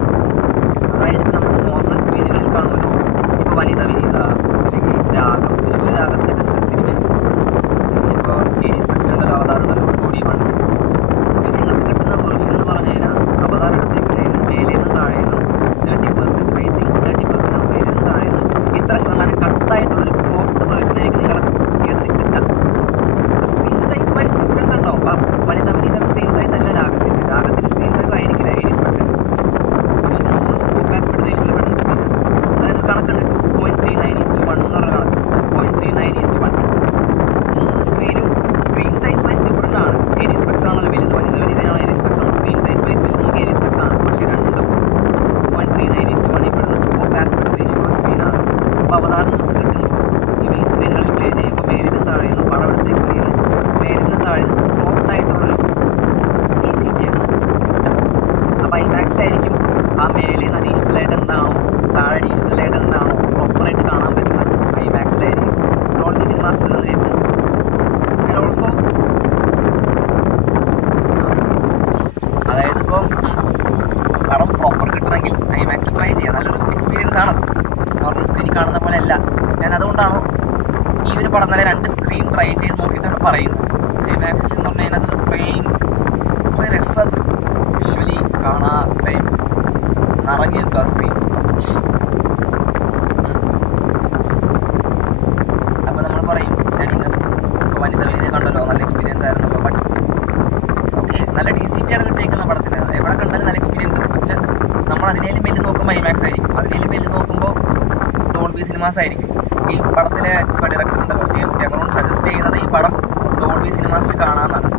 അതായത് ഇപ്പോൾ നമ്മൾ നോർമൽ സ്ക്രീനുകളിൽ കാണുമല്ലോ, ഇപ്പോൾ വനിത അല്ലെങ്കിൽ രാഗം, തൃശ്ശൂർ രാഗത്തിലൊക്കെ സിനിമയുണ്ട്. ഇപ്പോൾ സ്പെക്സിലുണ്ടല്ലോ, അവതാറുണ്ടല്ലോ, ബോഡി മണ്ണിൽ. പക്ഷെ നിങ്ങൾക്ക് കിട്ടുന്ന വേർഷൻ എന്ന് പറഞ്ഞു കഴിഞ്ഞാൽ അവതാരം എടുത്തേക്കുന്നതിന് മേലേന്നും താഴേന്നും 30%, ഐ തിങ്ക് 30% ആണ് മേലേന്നും താഴേന്നും ഇത്ര ശതമാനം കട്ടായിട്ടുള്ളൊരു ക്രോപ്ഡ് വേർഷനായിരിക്കും നിങ്ങളുടെ തിയേറ്ററിൽ കിട്ടുക. സ്ക്രീൻ സൈസ് വൈസ് ഡിഫറൻസ് ഉണ്ടാവും. അപ്പോൾ വനിതയുടെ സ്ക്രീൻ സൈസ് അല്ല രാഗത്തിൻ്റെ സ്ക്രീൻ സൈസ് ആയിരിക്കില്ല 80%. പക്ഷെ മൂന്നും സ്കോപ്പ് ആസ്പെക്ട് റേഷ്യോയിൽ വരുന്ന സ്ക്രീനാണ്. അതായത് കണക്കുണ്ട് 2.39:1 എന്ന് പറഞ്ഞ കണക്ക്. 2.39:1 മൂന്ന് സ്ക്രീനും സ്ക്രീൻ സൈസ് വൈസ് ഡിഫറൻ്റ് ആണ്. 80 സ്പെക്സ് ആണല്ലോ വലുത്, വനിതയാണോ 80 സ്പെക്സ് ആണോ സ്ക്രീൻ സൈസ് വൈസ് വലുത് നമുക്ക് 80 സ്പെക്സ് ആണ്. പക്ഷേ രണ്ടും 2.39:1 ഈ പെടുന്ന സ്കോപ്പ് ആസ്പെക്ട് റേഷ്യോയുള്ള സ്ക്രീനാണ്. അപ്പോൾ അവതാരം നമുക്ക് കിട്ടുമ്പോൾ ഈ സ്ക്രീനുകളിൽ പ്ലേ ചെയ്യുമ്പോൾ മേലിനും താഴെയും പടം എടുത്തേക്കുന്നതിന് മേലിനും താഴെയും ക്രോപ്ഡ് ആയിട്ടുള്ളൊരു DCP ആണ് കിട്ടുക. അപ്പോൾ ഐമാക്സിലായിരിക്കും ആ മേലേന്ന് അഡീഷണലായിട്ട് എന്താണോ താഴെ അഡീഷണലായിട്ട് എന്താണോ പ്രോപ്പറായിട്ട് കാണാൻ പറ്റുന്നത് ഐമാക്സിലായിരിക്കും. ഡോൾബി സിനിമാസിൽ നിന്ന് കേൾക്കുന്നു. ആൻഡ് ഓൾസോ അതായത് ഇപ്പോൾ പടം പ്രോപ്പർ കിട്ടണമെങ്കിൽ ഐമാക്സിൽ ട്രൈ ചെയ്യാം. നല്ലൊരു എക്സ്പീരിയൻസ് ആണത്. നോർമൽ സ്ക്രീനിൽ കാണുന്ന പോലെ അല്ല. ഞാൻ അതുകൊണ്ടാണ് ഈ ഒരു പടം തന്നെ 2 സ്ക്രീൻ ട്രൈ ചെയ്ത് നോക്കിയിട്ടാണ് പറയുന്നത്. ഐമാക്സിൽ എന്ന് പറഞ്ഞു കഴിഞ്ഞാൽ അത് അത്രയും രസം വിഷ്വലി കാണാൻ അത്രയും നിറഞ്ഞു നിൽക്കുക സ്ക്രീൻ. അപ്പോൾ നമ്മൾ പറയും ഞാൻ വനിത കണ്ടല്ലോ നല്ല എക്സ്പീരിയൻസ് ആയിരുന്നല്ലോ. ബട്ട് ഓക്കെ, നല്ല DCP ആണ് കിട്ടിയേക്കുന്ന പടത്തിന്. എവിടെ കണ്ടാലും നല്ല എക്സ്പീരിയൻസ് കിട്ടും. പക്ഷെ നമ്മൾ അതിനേലും മേലിൽ നോക്കുമ്പോൾ ഐമാക്സ് ആയിരിക്കും, അതിനേലും മേലിൽ നോക്കുമ്പോൾ ഡോൾബി സിനിമാസ് ആയിരിക്കും. ഈ പടത്തിലെ ഡയറക്ടർ ഉണ്ടല്ലോ ജെയിംസ് കാമറൂൺ സജസ്റ്റ് ചെയ്യുന്നത് ഈ പടം ഡോൾബി സിനിമാസിൽ കാണാമെന്നാണ്.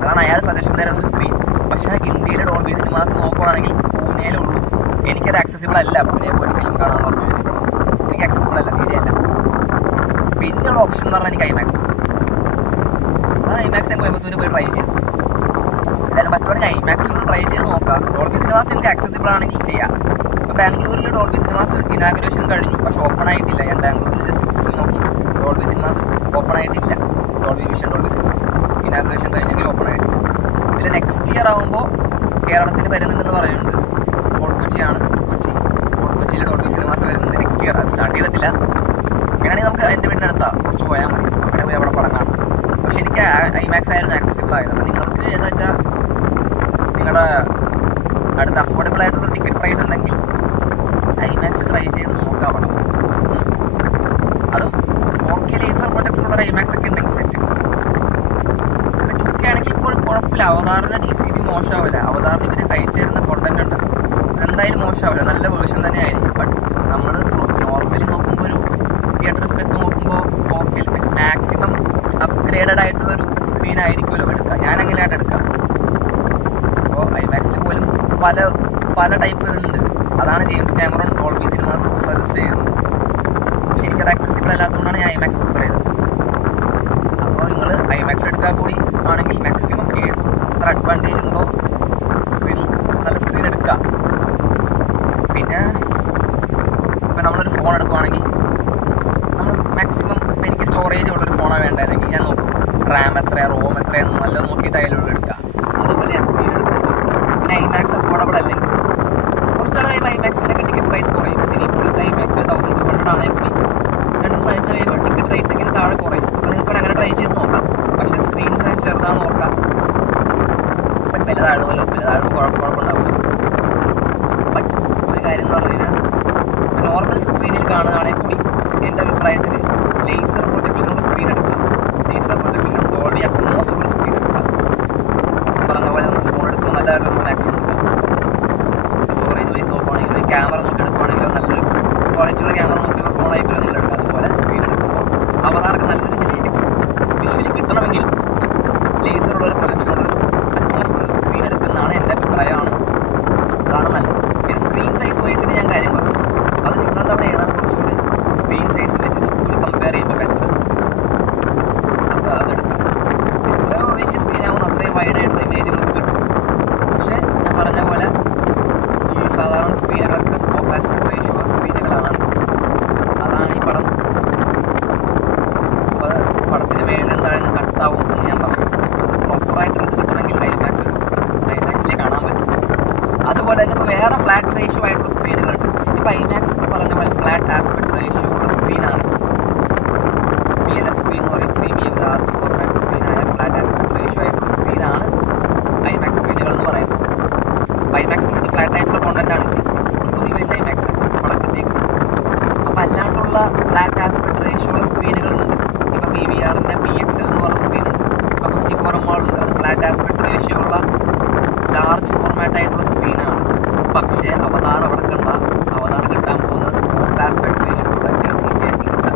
അതാണ് അയാൾ സജഷൻ തരുന്ന ഒരു സ്ക്രീൻ. പക്ഷേ ഇന്ത്യയിലെ ഡോൾബി സിനിമാസ് നോക്കുകയാണെങ്കിൽ പൂനെയിലുള്ളൂ. എനിക്കത് ആക്സസിബിൾ അല്ല. പൂനെ പോയിട്ട് ഫിലിം കാണാമെന്ന് പറഞ്ഞു കഴിഞ്ഞാൽ എനിക്ക് ആക്സസിബിൾ അല്ല, തീരെയല്ല. പിന്നെയുള്ള ഓപ്ഷൻ എന്ന് പറഞ്ഞാൽ എനിക്ക് ഐമാക്സ്. അതാണ് ഐമാക്സ് ഞാൻ കോയമ്പത്തൂർ പോയി ട്രൈ ചെയ്തു. എല്ലാവരും പറ്റുവാണെങ്കിൽ ഐമാക്സിൽ ട്രൈ ചെയ്ത് നോക്കാം. ഡോൾബി സിനിമാസ് എനിക്ക് ആക്സസിബിൾ ആണെങ്കിൽ ചെയ്യാം. ഇപ്പോൾ ബാംഗ്ലൂരിൽ ഡോൾബി സിനിമാസ് ഇനാഗുറേഷൻ കഴിഞ്ഞു, പക്ഷെ ഓപ്പൺ ആയിട്ടില്ല. ഞാൻ ബാംഗ്ലൂരിൽ ജസ്റ്റ് ബുക്കിംഗ് നോക്കി, ഡോൾബി സിനിമാസ് ഓപ്പൺ ആയിട്ടില്ല. Dolby vision, Dolby cinemas inauguration കഴിഞ്ഞെങ്കിൽ ഓപ്പൺ ആയിട്ടില്ല. ഇതിൽ നെക്സ്റ്റ് ഇയർ ആകുമ്പോൾ കേരളത്തിൽ വരുന്നുണ്ടെന്ന് പറയുന്നുണ്ട്. ഫോർട്ട് കൊച്ചിയിൽ ഡോൾബി സിനിമാസ് വരുന്നുണ്ട് നെക്സ്റ്റ് ഇയർ. അത് സ്റ്റാർട്ട് ചെയ്തിട്ടില്ല. അങ്ങനെയാണെങ്കിൽ നമുക്ക് എൻ്റെ വീടിനടുത്താണ്, കുറച്ച് പോയാൽ മതി. അങ്ങനെ പോയി അവിടെ പടം കാണാം. പക്ഷെ എനിക്ക് ഐമാക്സ് ആയിരുന്നു ആക്സസിബിൾ ആയത്. അപ്പോൾ നിങ്ങൾക്ക് എന്താ വെച്ചാൽ നിങ്ങളുടെ അടുത്ത് അഫോർഡബിൾ ആയിട്ടുള്ള ടിക്കറ്റ് പ്രൈസ് ഉണ്ടെങ്കിൽ ഐമാക്സ് ട്രൈ ചെയ്ത് നോക്കാം പടം. അതും 4K ലേസർ പ്രൊജക്ടറുള്ള ഐമാക്സ് ഒക്കെ ഉണ്ടെങ്കിൽ സെറ്റ്. 2K ആണെങ്കിൽ ഇപ്പോൾ കുഴപ്പമില്ല. അവതാറിന് DCP മോശമാവില്ല. അവതാറിന് ഇവർ കഴിച്ചു തരുന്ന കോണ്ടന്റ് ഉണ്ടല്ലോ, എന്തായാലും മോശമാവില്ല. നല്ല വേർഷൻ തന്നെ ആയിരിക്കും. ബട്ട് നമ്മൾ ആയിട്ടുള്ളൊരു സ്ക്രീൻ ആയിരിക്കുമല്ലോ എടുക്കുക. ഞാൻ അങ്ങനെയായിട്ട് എടുക്കാം. അപ്പോൾ ഐമാക്സിൽ പോലും പല പല ടൈപ്പ് ഉണ്ട്. അതാണ് James Cameron Dolby cinemas suggest ചെയ്യുന്നത്. പക്ഷെ എനിക്കത് ആക്സസിബിൾ അല്ലാത്തതുകൊണ്ടാണ് ഞാൻ ഐമാക്സ് പ്രിഫർ ചെയ്തത്. അപ്പോൾ നിങ്ങൾ ഐമാക്സ് എടുക്കാൻ കൂടി ആണെങ്കിൽ മാക്സിമം എത്ര അഡ്വാൻറ്റേജ് ഉണ്ടോ സ്ക്രീനിൽ നല്ല സ്ക്രീൻ എടുക്കുക. പിന്നെ ഇപ്പം നമ്മളൊരു ഫോൺ എടുക്കുകയാണെങ്കിൽ നമ്മൾ മാക്സിമം ഇപ്പം എനിക്ക് സ്റ്റോറേജ് ഉള്ളൊരു ഫോണാണ് വേണ്ടതെങ്കിൽ ഞാൻ നോക്കും റാം എത്രയാണ് റോം എത്രയാണെന്ന് നല്ലത് നോക്കിയിട്ട് അതിലുള്ള എടുക്കുക. അതുപോലെ സ്ക്രീൻ എടുക്കുക. പിന്നെ ഐമാക്സ് അഫോർഡബിൾ അല്ലെങ്കിൽ കുറച്ചുകൂടെ കഴിയുമ്പോൾ ഐമാക്സിൻ്റെ ടിക്കറ്റ് പ്രൈസ് കുറയും. ഇപ്പോൾ സിനിപോളിസ് ഐമാക്സിൽ 1200 ആണെങ്കിൽ കൂടി 2-3 ആഴ്ച കഴിയുമ്പോൾ ടിക്കറ്റ് റേറ്റ് ഇങ്ങനെ താഴെ കുറയും. അപ്പോൾ നിങ്ങൾക്ക് അങ്ങനെ ട്രൈ ചെയ്ത് നോക്കാം. പക്ഷേ സ്ക്രീൻ സൈസ് ചെറുതാന്ന് ഓർക്കാം. ബട്ട് വലുതാഴുമല്ലോ, വലുതാഴുമ്പോൾ കുഴപ്പമുണ്ടാവില്ല. ബട്ട് ഒരു കാര്യം എന്ന് പറഞ്ഞു കഴിഞ്ഞാൽ നോർമൽ സ്ക്രീനിൽ കാണുകയാണെങ്കിൽ കൂടി എൻ്റെ അഭിപ്രായത്തിൽ ലേസർ പ്രൊജക്ഷനുള്ള സ്ക്രീൻ എടുക്കാം. ലേസർ പ്രൊജക്ഷൻ ഡോൾബി അറ്റ്മോസ് ഉള്ള സ്ക്രീൻ എടുക്കാം. പറഞ്ഞ പോലെ നമ്മൾ ഫോൺ എടുക്കുമ്പോൾ നല്ല നമ്മൾ മാക്സിമം എടുക്കാം. സ്റ്റോറേജ് വൈസ് നോക്കുകയാണെങ്കിൽ ഒരു ക്യാമറ നോക്കി എടുക്കുകയാണെങ്കിലോ നല്ലൊരു ക്വാളിറ്റിയുള്ള ക്യാമറ നോക്കിയുള്ള ഫോൺ ആയിരിക്കുമല്ലോ നിങ്ങൾ എടുക്കുക. അതുപോലെ സ്ക്രീൻ എടുക്കുമ്പോൾ അവതാർക്ക് നല്ലൊരു ഇതിൽ എസ്പെഷ്യലി കിട്ടണമെങ്കിൽ ലേസറുള്ളൊരു പ്രൊജക്ഷനുള്ളൊരു അറ്റ്മോസ്ഫിയർ സ്ക്രീൻ എടുക്കുന്നതാണ് എൻ്റെ അഭിപ്രായമാണ്. അതാണ് നല്ലത്. പിന്നെ സ്ക്രീൻ സൈസ് വൈസിന് ഞാൻ കാര്യം പറഞ്ഞു. അത് നിങ്ങളുടെ അവിടെ ഏതാണ് കുറച്ചുകൂടി സ്ക്രീൻ സൈസ് വെച്ച് ഒരു കമ്പയർ ചെയ്യുമ്പോൾ ബെറ്റർ. അപ്പോൾ അതെടുക്കാം. എത്രയോ വലിയ സ്ക്രീനാകുമ്പോൾ അത്രയും വൈഡായിട്ടുള്ള ഇമേജ് നമുക്ക് കിട്ടും. പക്ഷേ ഞാൻ പറഞ്ഞ പോലെ ഈ സാധാരണ സ്ക്രീനുകളൊക്കെ സ്കോപ്പ് ആസ്പെക്ട് റേഷ്യോ സ്ക്രീനുകളാണ്. അതാണ് ഈ പടം. അപ്പോൾ അത് പടത്തിന് മേളിൽ താഴ്ന്ന് കട്ടാവും എന്ന് ഞാൻ പറഞ്ഞു. അത് പ്രോപ്പറായിട്ടൊരു ഇത് കിട്ടണമെങ്കിൽ ഐമാക്സിലേക്ക് കാണാൻ പറ്റും. അതുപോലെ തന്നെ ഇപ്പോൾ വേറെ ഫ്ലാറ്റ് റേഷ്യോ ആയിട്ടുള്ള സ്ക്രീനുകളുണ്ട്. ഇപ്പോൾ ഐമാക്സ് ഒക്കെ പറഞ്ഞ പോലെ ഫ്ലാറ്റ് ആസ്പെക്ട് റേഷ്യോ ഉള്ള സ്ക്രീനാണ്. PLF സ്ക്രീൻ എന്ന് പറയും, പ്രീമിയം ലാർജ് ഫോർമാറ്റ് സ്ക്രീനായ ഫ്ലാറ്റ് ആസ്പെക്ട് റേഷ്യോ ആയിട്ടുള്ള സ്ക്രീനാണ് ഐമാക്സ് സ്ക്രീനുകൾ എന്ന് പറയുന്നത്. അപ്പോൾ ഐമാക്സിന് വേണ്ടി ഫ്ലാറ്റ് ആയിട്ടുള്ള കോണ്ടന്റാണ് എക്സ്ക്ലൂസീവ് ഐമാക്സ് പടം കിട്ടിയേക്കുന്നത്. അപ്പോൾ അല്ലാണ്ടുള്ള ഫ്ലാറ്റ് ആസ്പെക്ട് റേഷ്യോ ഉള്ള സ്ക്രീനുകളുണ്ട്. ഇപ്പോൾ PVRൻ്റെ PXL എന്ന് പറഞ്ഞ സ്ക്രീനുണ്ട്. ഇപ്പോൾ കൊച്ചി ഫോറം മാളുണ്ട്. അത് ഫ്ലാറ്റ് ആസ്പെക്ട് റേഷ്യോ ഉള്ള ലാർജ് ഫോർമാറ്റ് ആയിട്ടുള്ള സ്ക്രീനാണ്. പക്ഷേ അവതാർ അവിടെ കണ്ട അവതാർ കിട്ടാൻ പോകുന്നത് സ്കോപ്പ് ആസ്പെക്ട് റേഷ്യോ ഉള്ള DCP ആയിരിക്കും കിട്ടുക.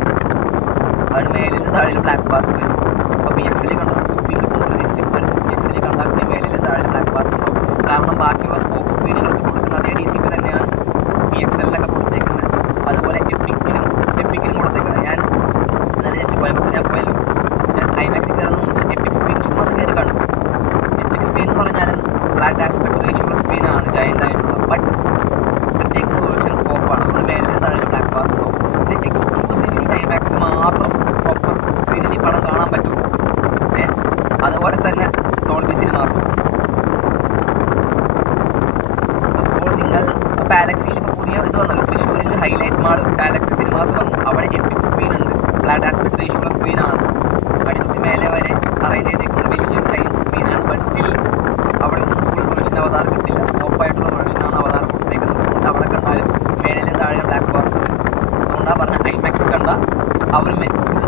അതിന് മേലിൽ താഴെ ബ്ലാക്ക് ബാർസ് വരും. അപ്പോൾ PXL കണ്ട ഫുൾ സ്ക്രീൻ കിട്ടുന്ന പ്രതീക്ഷിച്ച് വരും. PXL കണ്ടാൽ കൂടി മേലിൽ താഴെ ബ്ലാക്ക് ബാർസ് ഉണ്ടാവും. കാരണം ബാക്കിയുള്ള സ്കോപ്പ് സ്ക്രീനുകൾക്ക് കൊടുക്കുന്ന അതേ DCP തന്നെയാണ് PXLിലൊക്കെ കൊടുത്തേക്കുന്നത്. അതുപോലെ എപ്പിക്കിലും കൊടുത്തേക്കുന്നത്. ഞാൻ ഇന്നലെ ജസ്റ്റ് കോയമ്പത്തൂർ ഞാൻ പോയല്ലോ. ഞാൻ ഐമാക്സിൽ കയറുന്ന മുമ്പ് എപ്പിക് സ്ക്രീൻ ചുമ്മാ കയറി കണ്ടു. എപ്പിക് സ്ക്രീൻ എന്ന് പറഞ്ഞാലും ഫ്ലാറ്റ് ആസ്പെക്ട് റേഷ്യോ ഉള്ള സ്ക്രീനാണ്, ജയൻ്റ് ആയിട്ടുള്ള. ബട്ട് കിട്ടിയേക്കുന്ന വേർഷൻ സ്കോപ്പാണ്. നമ്മുടെ മേലിൽ താഴെ ബ്ലാക്ക് ബാർസ് ഉണ്ടാവും. ഇത് എക്സ്ക്ലൂസീവ്ലി ഐമാക്സിൽ മാത്രം പ്രോപ്പർ സ്ക്രീനിൽ ഈ പടം കാണാൻ പറ്റും. അതുപോലെ തന്നെ ഡോൾബി സിനിമാസ്. അപ്പോൾ നിങ്ങൾ പാലക്സിയിൽ ഇപ്പോൾ പുതിയ ഇത് വന്നല്ലോ, തൃശ്ശൂരിൽ ഹൈലൈറ്റ് മാൾ പാലക്സി സിനിമാസ് വന്നു. അവിടെ എപ്പിക് സ്ക്രീൻ ഉണ്ട്. ഫ്ലാറ്റ് ആസ്പെക്ട് റേഷ്യോ ഉള്ള സ്ക്രീനാണ്. അടിതൊട്ട് മേലെ വരെ അറേഞ്ച് ചെയ്തേക്കുന്ന വലിയൊരു ജൈൻറ്റ് സ്ക്രീനാണ്. ബട്ട് സ്റ്റിൽ അവിടെ നിന്ന് ഫുൾ വേർഷൻ അവതാർ കിട്ടില്ല. സ്കോപ്പായിട്ടുള്ള വേർഷനാണ് അവതാർ കൊടുത്തേക്കുന്നത്. അതുകൊണ്ട് അവിടെ കണ്ടാലും മേളിലും താഴെ ബ്ലാക്ക് ബോക്സ് വരും. അതുകൊണ്ടാണ് പറഞ്ഞ ഐമാക്സ് കണ്ട അവർ ഫുൾ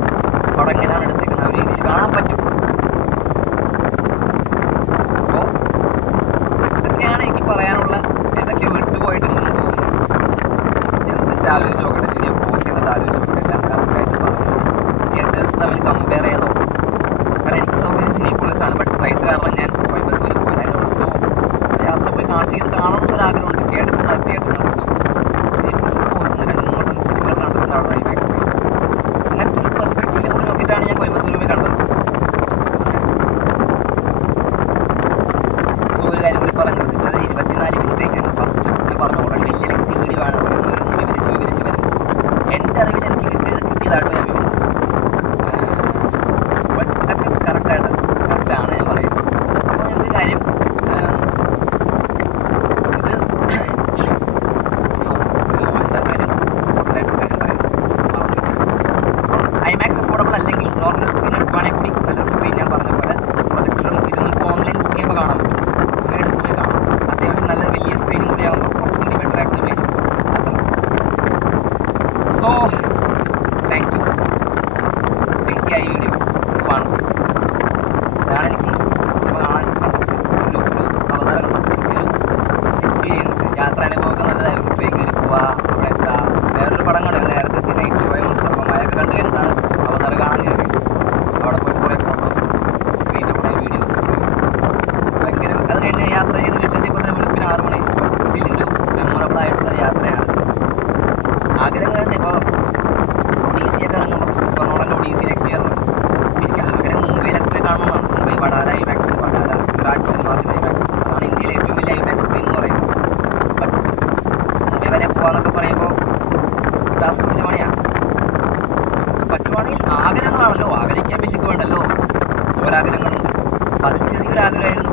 പടം എങ്ങനെയാണ് എടുത്തേക്കുന്നത് ആ രീതിയിൽ കാണാൻ പറ്റും. അപ്പോൾ ഇതൊക്കെയാണ് എനിക്ക് പറയാനുള്ള. എന്തൊക്കെയോ വിട്ടുപോയിട്ടുണ്ടെന്ന് തോന്നുന്നു. ജസ്റ്റ് ആലോചിച്ച് നോക്കട്ടെ. വീഡിയോ പോസ് ചെയ്തിട്ട് ആലോചിച്ച് നോക്കട്ടെ. എല്ലാം കറക്റ്റായിട്ട് പറഞ്ഞു. തിയേറ്റേഴ്സ് തമ്മിൽ കമ്പയർ ചെയ്തോ. കാരണം എനിക്ക് സൗകര്യം സിനിപോളിസാണ്. ബട്ട് പ്രൈസ് കാരണം ഞാൻ കോയമ്പത്തൂരിൽ പോയി. അതിന് ഓൾസോ യാത്ര പോയി ചെയ്ത് കാണണമെന്നൊരാഗ്രഹമുണ്ട്. കേട്ടിട്ടുണ്ട് തിയേറ്ററിനെ കുറിച്ച്. സിനിപോളിസിൽ പോയിട്ടുണ്ട്. 2-3 സിനിമകൾ കണ്ടിട്ടുണ്ട് അവിടെ ഐമാക്സ് പോയി. അങ്ങനത്തെ ഒരു പെർസ്പെക്റ്റീവിനെ കൂടി നോക്കിയിട്ടാണ് ഞാൻ കോയമ്പത്തൂരിൽ പോയി കണ്ടത്. സോ ഒരു കാര്യം കൂടി പറഞ്ഞത്, അത് 24 മിനിറ്റ് ഞാൻ ഫസ്റ്റ് പറഞ്ഞു. ഓൾറെഡി വലിയ ലെങ്തി വീഡിയോ ആണ്. ഓരോന്നോരോന്ന് വിവരിച്ച് വരും. എൻ്റെ അറിവിൽ എനിക്ക് കിട്ടിയതായിട്ടോ ഞാൻ വിവരിക്കും. ബട്ട് ഇതൊക്കെ കറക്റ്റാണ് ഞാൻ പറയുന്നത്. അപ്പോൾ ഞങ്ങൾക്ക് കാര്യം ഇത് എന്താ കാര്യം ഇമ്പോർട്ടൻ്റായിട്ടൊരു കാര്യം പറയാം. ഐമാക്സ് അഫോർഡബിൾ അല്ലെങ്കിൽ നോർമൽ സ്ക്രീൻ എടുക്കുകയാണെങ്കിൽ കൂടി നല്ലൊരു സ്ക്രീൻ ഞാൻ പറഞ്ഞ പോലെ പ്രൊജക്ടറും ഇത് നമുക്ക് ഓൺലൈൻ ബുക്ക് ചെയ്യുമ്പോൾ കാണാൻ പറ്റും. അങ്ങനെ എടുത്ത് പോയി കാണാം. അത്യാവശ്യം നല്ല വലിയ സ്ക്രീനും കൂടി ആകുമ്പോൾ കുറച്ചും കൂടി ബെറ്റർ ആയിട്ടുള്ള ഇമേജ് അത്ര. So thank you. ലെങ്തിയായി വീഡിയോ ഇത് കാണും. ഇതാണ് എനിക്ക് സിനിമ കാണാൻ ഒരു അവതാരം കിട്ടിയൊരു എക്സ്പീരിയൻസ്. യാത്രാനുഭവമൊക്കെ നല്ലതായിരുന്നു. ട്രെയിൻ കയറി പോവുക, അവിടെ എത്താം. വേറൊരു പടം കണ്ടു നേരത്തെ നൈറ്റ് ഷോയും സർവമായൊക്കെ കണ്ടു കഴിഞ്ഞിട്ടാണ് അവതാരം കാണാൻ കയറി. അവിടെ പോയിട്ട് കുറേ ഫോട്ടോസ് എടുത്തു. ആഗ്രഹങ്ങളുണ്ട്. ഇപ്പോൾ ഒഡീസിയൊക്കെ ഇറങ്ങുമ്പോൾ ക്രിസ്റ്റഫർ നോളൻ്റെ ഒഡീസി നെക്സ്റ്റ് ഇയർ ഉണ്ട്. എനിക്ക് ആഗ്രഹം മുംബൈയിലൊക്കെ പോയി കാണണമെന്നാണ്. മുംബൈ വടാല ഐമാക്സ് ഉണ്ട്, വടാല രാജ് സിനിമാസിൻ്റെ ഐമാക്സ്. അതാണ് ഇന്ത്യയിലെ ഏറ്റവും വലിയ ഐമാക്സ് സ്ക്രീൻ എന്ന് പറയുന്നത്. ബട്ട് മുംബൈ വരെ പോകാമെന്നൊക്കെ പറയുമ്പോൾ ടാസ്ക് പിടിച്ച പണിയാണ്. പറ്റുവാണെങ്കിൽ ആഗ്രഹങ്ങളാണല്ലോ, ആഗ്രഹിക്കാൻ വിശക്ക് വേണ്ടല്ലോ. ഓരോരാഗ്രഹങ്ങളുണ്ട്. അപ്പം അതിൽ ചെറിയൊരു ആഗ്രഹമായിരുന്നു